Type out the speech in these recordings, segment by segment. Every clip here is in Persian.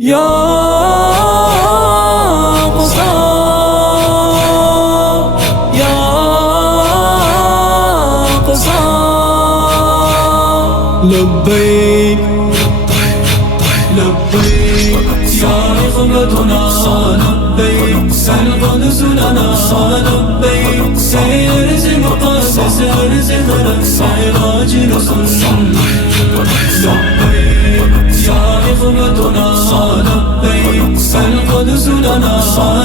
يا قصار يا قصار لبيك لبيك يا رغبتنا لبيك القدس لنا لبيك سيرز مقدس ارز لك سراج رسول لبيك يا رغبتنا لبيك القدس لنا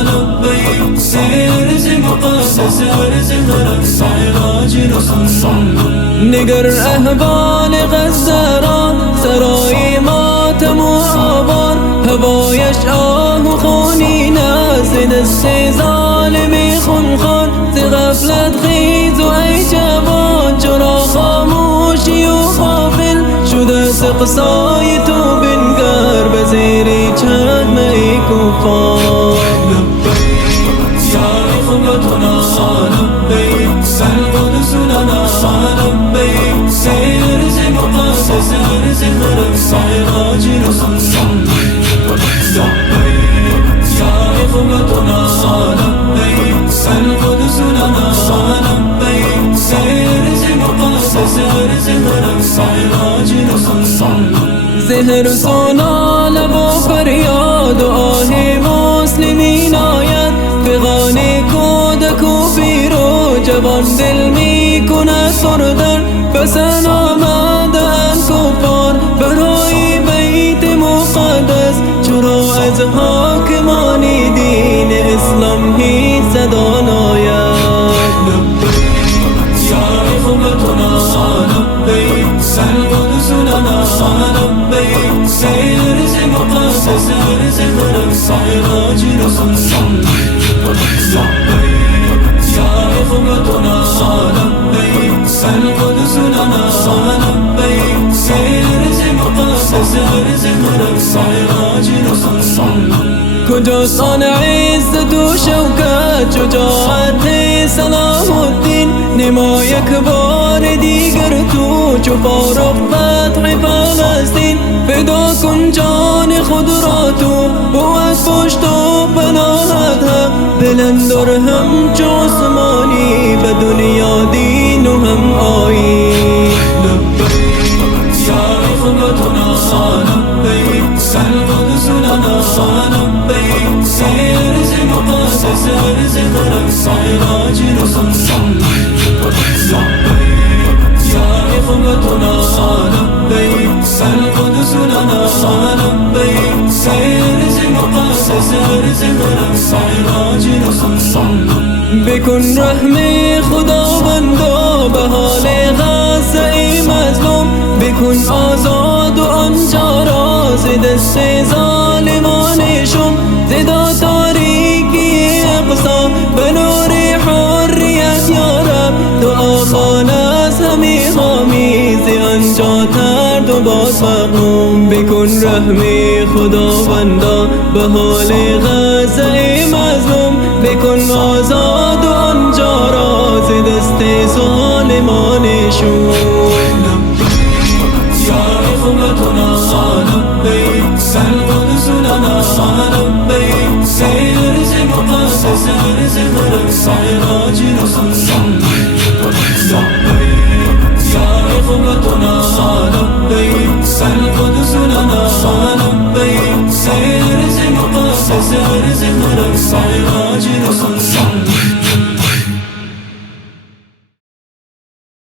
لبيك سيرز مقدس ارز لك سراج رسول نگر احوال غزران سرای ماتم و آوار هوایش آه و خونی ناز دست ظالمی خونخوار ز غفلت خیز و ای جوان چرا خاموشی و غافل شده سقسای تو بنگر به زیر چشم ای کفار لبیک یا رغبتنا لبیک القدس لنا لبیک سیرز مقدس ارز لك سراج رسول لبيك يا رغبتنا لبيك القدس لنا لبيك سيرز مقدس ارز لك سراج رسول زهر سونا لب و فریاد و آه مسلمین آید فغان کودک و پیر و جوان دل می کند پردر پسن آمدن کفار برای بیت مقدس چرا از حاکمان دین اسلام هیچ صدا ناید لبیک یا رغبتنا لبیک القدس لنا لبیک سیرز مقدس ارز لك سراج رسول لبیک یا رغبتنا لبیک القدس لنا لبیک سیرز مقدس ارز لك سراج رسول کجاست آن عزت و شوکت شجاعت صلاح الدین نما یک بار دیگر تو چو فاروق فتح فلسطین فدا کن جان خود را تو بود پشت و پناهت هم بلندر هم چو عثمانی به دنیا دین و هم آیین لبیک یا رغبتنا لبیک القدس لنا لبیک سیرز مقدس ارز لك سراج رسول لبیک یا رغبتنا لبیک القدس لنا لبیک سیرز مقدس ارز لك سراج رسول بکن رحم خداوندا به حال غزه مظلوم بکن آزاد و آنجا را ز دست ظالمانشون زدا تاریکی اقصا به نور حریت یا رب دعا خوان از همی حامی ز آنجا ترد و باز مغموم بکن رحم خداوندا به حال غزه مظلوم بکن آزاد و آنجا را ز دست ظالمانشون يا رغبتنا لبيك القدس لنا لبيك سيرز مقدس ارز لك سراج رسول لبيك يا رغبتنا لبيك القدس لنا لبيك سيرز مقدس ارز لك سراج